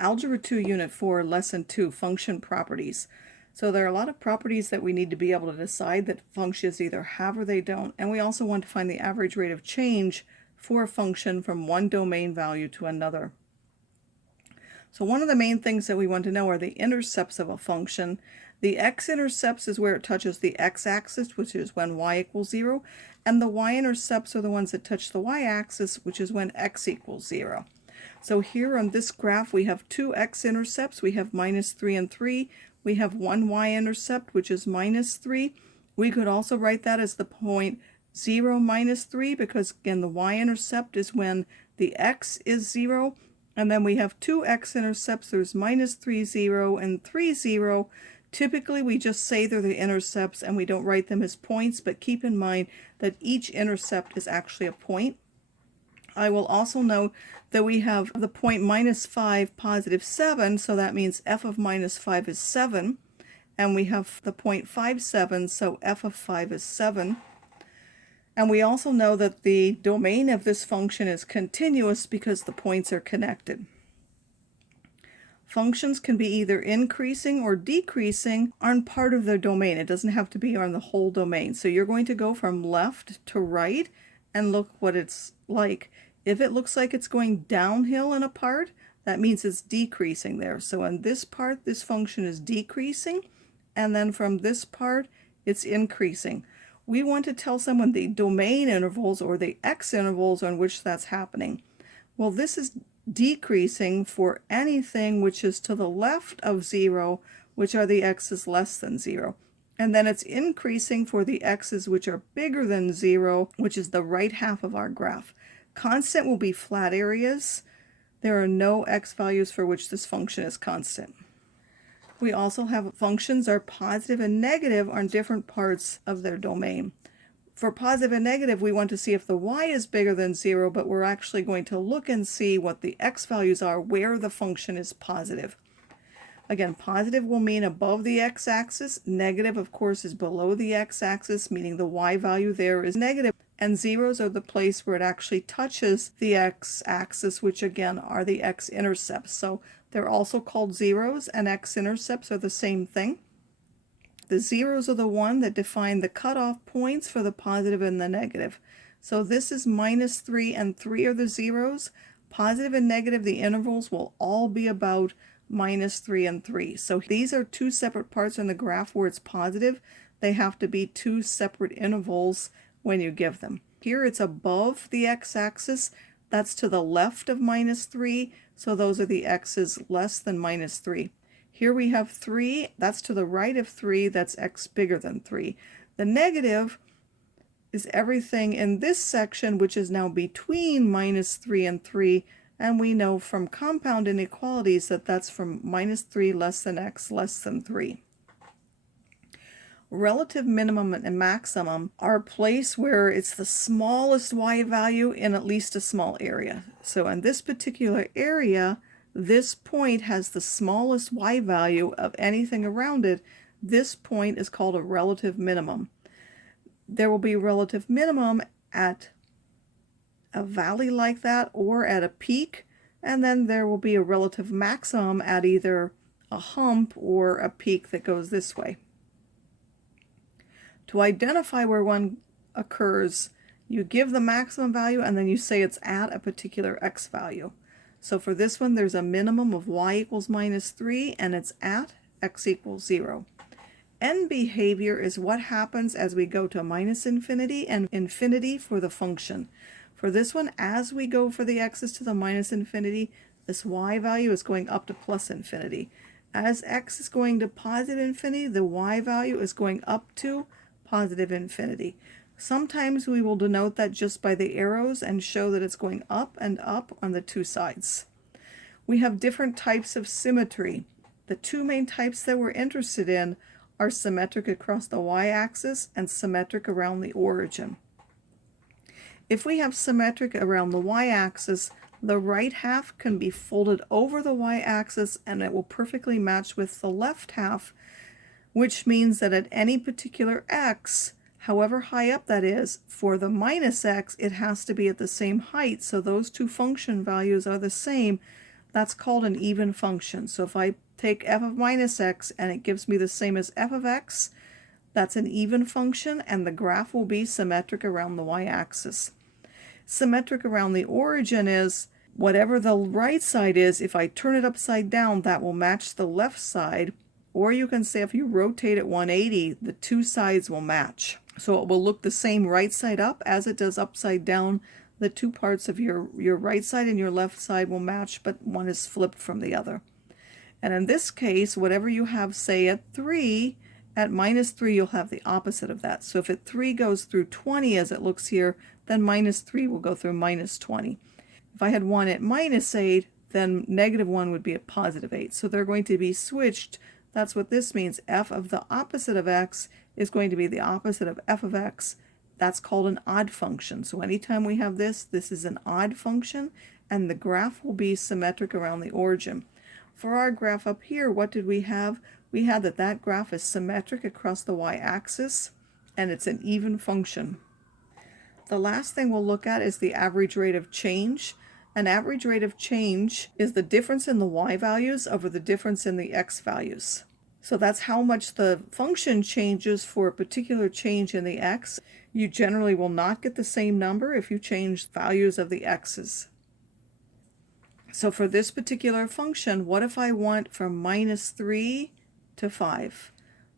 Algebra 2, Unit 4, Lesson 2, Function Properties. So there are a lot of properties that we need to be able to decide that functions either have or they don't, and we also want to find the average rate of change for a function from one domain value to another. So one of the main things that we want to know are the intercepts of a function. The x-intercepts is where it touches the x-axis, which is when y equals 0, and the y-intercepts are the ones that touch the y-axis, which is when x equals 0. So here on this graph we have two x-intercepts. We have -3 and 3. We have one y-intercept, which is -3. We could also write that as the point 0, -3, because again the y-intercept is when the x is 0. And then we have two x-intercepts. There's -3, 0 and 3, 0. Typically we just say they're the intercepts and we don't write them as points, but keep in mind that each intercept is actually a point. I will also note that we have the point -5, +7, so that means f of -5 is 7. And we have the point 5, 7, so f of 5 is 7. And we also know that the domain of this function is continuous because the points are connected. Functions can be either increasing or decreasing on part of their domain. It doesn't have to be on the whole domain. So you're going to go from left to right and look what it's like. If it looks like it's going downhill in a part, that means it's decreasing there. So in this part, this function is decreasing, and then from this part, it's increasing. We want to tell someone the domain intervals or the x intervals on which that's happening. Well, this is decreasing for anything which is to the left of 0, which are the x's less than 0. And then it's increasing for the x's which are bigger than 0, which is the right half of our graph. Constant will be flat areas. There are no x values for which this function is constant. We also have functions are positive and negative on different parts of their domain. For positive and negative, we want to see if the y is bigger than 0, but we're actually going to look and see what the x values are where the function is positive. Again, positive will mean above the x-axis. Negative, of course, is below the x-axis, meaning the y value there is negative. And zeros are the place where it actually touches the x-axis, which again are the x-intercepts. So they're also called zeros, and x-intercepts are the same thing. The zeros are the one that define the cutoff points for the positive and the negative. So this is -3 and 3 are the zeros. Positive and negative, the intervals will all be about -3 and 3. So these are two separate parts in the graph where it's positive. They have to be two separate intervals when you give them. Here it's above the x-axis. That's to the left of -3. So those are the x's less than -3. Here we have 3, that's to the right of 3, that's x bigger than 3. The negative is everything in this section, which is now between -3 and 3, and we know from compound inequalities that that's from -3 less than x less than 3. Relative minimum and maximum are a place where it's the smallest y value in at least a small area. So in this particular area, this point has the smallest y value of anything around it. This point is called a relative minimum. There will be a relative minimum at a valley like that or at a peak, and then there will be a relative maximum at either a hump or a peak that goes this way. To identify where one occurs, you give the maximum value and then you say it's at a particular x value. So for this one, there's a minimum of y equals -3, and it's at x equals 0. End behavior is what happens as we go to -infinity and infinity for the function. For this one, as we go for the x's to the -infinity, this y value is going up to +infinity. As x is going to +infinity, the y value is going up to +infinity. Sometimes we will denote that just by the arrows and show that it's going up and up on the two sides. We have different types of symmetry. The two main types that we're interested in are symmetric across the y-axis and symmetric around the origin. If we have symmetric around the y-axis, the right half can be folded over the y-axis and it will perfectly match with the left half, which means that at any particular x, however high up that is, for the -x, it has to be at the same height, so those two function values are the same. That's called an even function. So if I take f of minus x and it gives me the same as f of x, that's an even function, and the graph will be symmetric around the y-axis. Symmetric around the origin is whatever the right side is, if I turn it upside down, that will match the left side. Or you can say if you rotate it 180, the two sides will match. So it will look the same right side up as it does upside down. The two parts of your right side and your left side will match, but one is flipped from the other. And in this case, whatever you have, say, at 3, at minus 3, you'll have the opposite of that. So if at 3 goes through 20, as it looks here, then minus 3 will go through minus 20. If I had 1 at minus 8, then negative 1 would be at positive 8. So they're going to be switched. That's what this means. F of the opposite of x is going to be the opposite of f of x. That's called an odd function. So anytime we have this is an odd function, and the graph will be symmetric around the origin. For our graph up here, what did we have? We had that graph is symmetric across the y-axis, and it's an even function. The last thing we'll look at is the average rate of change. An average rate of change is the difference in the y values over the difference in the x values. So that's how much the function changes for a particular change in the x. You generally will not get the same number if you change values of the x's. So for this particular function, what if I want from minus 3 to 5?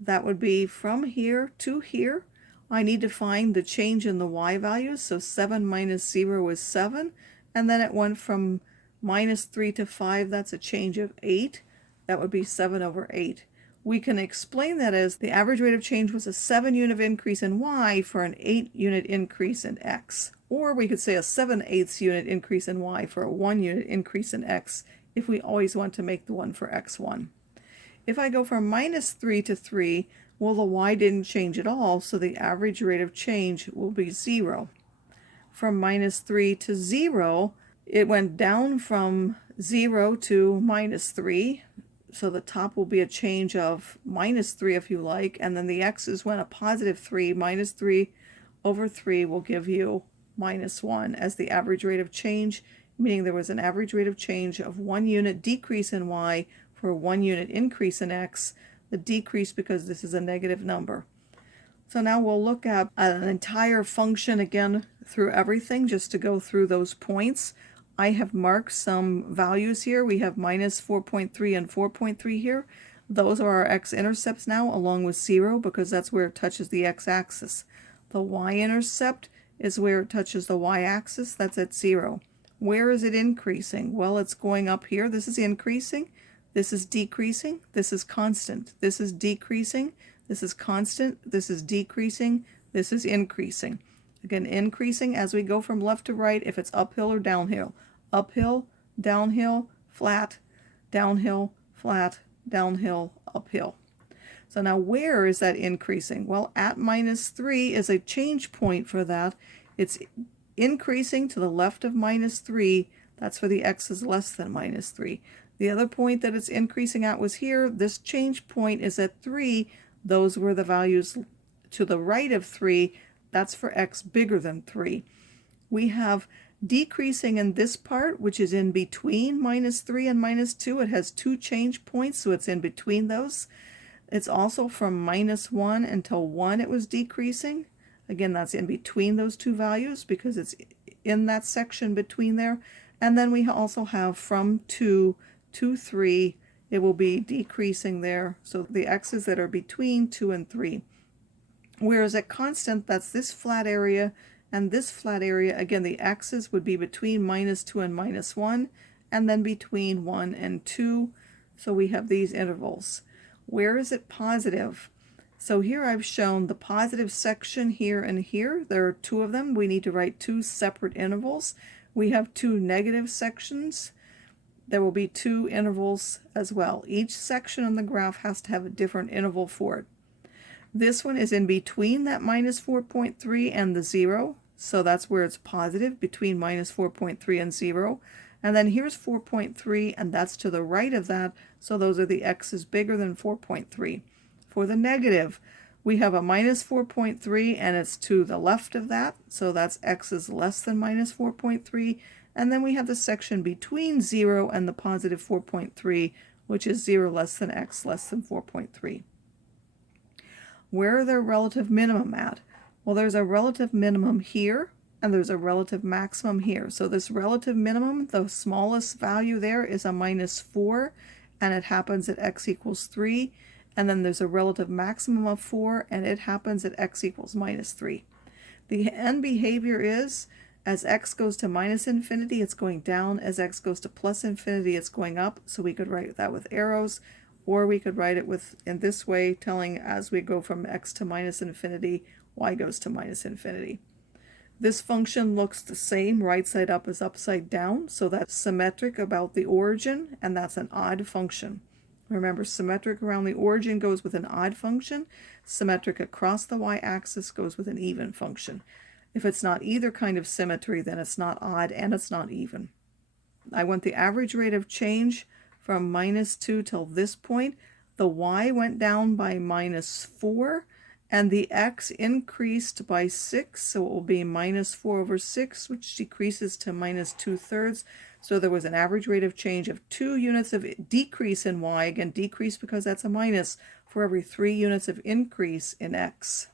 That would be from here to here. I need to find the change in the y values. So 7 minus 0 is 7. And then it went from minus 3 to 5. That's a change of 8. That would be 7 over 8. We can explain that as the average rate of change was a 7-unit increase in y for an 8-unit increase in x. Or we could say a 7/8 unit increase in y for a 1-unit increase in x if we always want to make the one for x1. If I go from minus 3 to 3, well, the y didn't change at all, so the average rate of change will be 0. From minus 3 to 0, it went down from 0 to minus 3. So the top will be a change of minus 3 if you like, and then the x's went a positive 3. Minus 3 over 3 will give you minus 1 as the average rate of change, meaning there was an average rate of change of 1 unit decrease in y for a 1 unit increase in x. The decrease because this is a negative number. So now we'll look at an entire function again through everything just to go through those points. I have marked some values here. We have minus 4.3 and 4.3 here. Those are our x-intercepts now, along with 0, because that's where it touches the x-axis. The y-intercept is where it touches the y-axis. That's at 0. Where is it increasing? Well, it's going up here. This is increasing. This is decreasing. This is constant. This is decreasing. This is constant. This is decreasing. This is increasing. Again, increasing as we go from left to right if it's uphill or downhill. Uphill, downhill, flat, downhill, flat, downhill, uphill. So now where is that increasing? Well, at minus 3 is a change point for that. It's increasing to the left of minus 3. That's for the x is less than minus 3. The other point that it's increasing at was here. This change point is at 3. Those were the values to the right of 3. That's for x bigger than 3. We have decreasing in this part, which is in between minus 3 and minus 2. It has 2 change points, so it's in between those. It's also from minus 1 until 1 it was decreasing. Again, that's in between those two values because it's in that section between there. And then we also have from 2 to 3, it will be decreasing there. So the x's that are between 2 and 3. Whereas at constant, that's this flat area and this flat area. Again, the x's would be between minus 2 and minus 1, and then between 1 and 2. So we have these intervals. Where is it positive? So here I've shown the positive section here and here. There are 2 of them. We need to write 2 separate intervals. We have 2 negative sections. There will be 2 intervals as well. Each section on the graph has to have a different interval for it. This one is in between that minus 4.3 and the 0. So that's where it's positive, between minus 4.3 and 0. And then here's 4.3, and that's to the right of that. So those are the x's bigger than 4.3. For the negative, we have a minus 4.3, and it's to the left of that. So that's x is less than minus 4.3. And then we have the section between 0 and the positive 4.3, which is 0 less than x less than 4.3. Where are their relative minimum at? Well, there's a relative minimum here, and there's a relative maximum here. So this relative minimum, the smallest value there is a -4, and it happens at x equals 3. And then there's a relative maximum of 4, and it happens at x equals -3. The end behavior is, as x goes to -infinity, it's going down. As x goes to +infinity, it's going up. So we could write that with arrows, or we could write it with in this way, telling as we go from x to -infinity, y goes to -infinity. This function looks the same right side up as upside down, so that's symmetric about the origin, and that's an odd function. Remember, symmetric around the origin goes with an odd function. Symmetric across the y-axis goes with an even function. If it's not either kind of symmetry, then it's not odd and it's not even. I want the average rate of change from -2 till this point. The y went down by -4, and the x increased by 6, so it will be -4/6, which decreases to -2/3. So there was an average rate of change of 2 units of decrease in y, again decrease because that's a minus, for every 3 units of increase in x.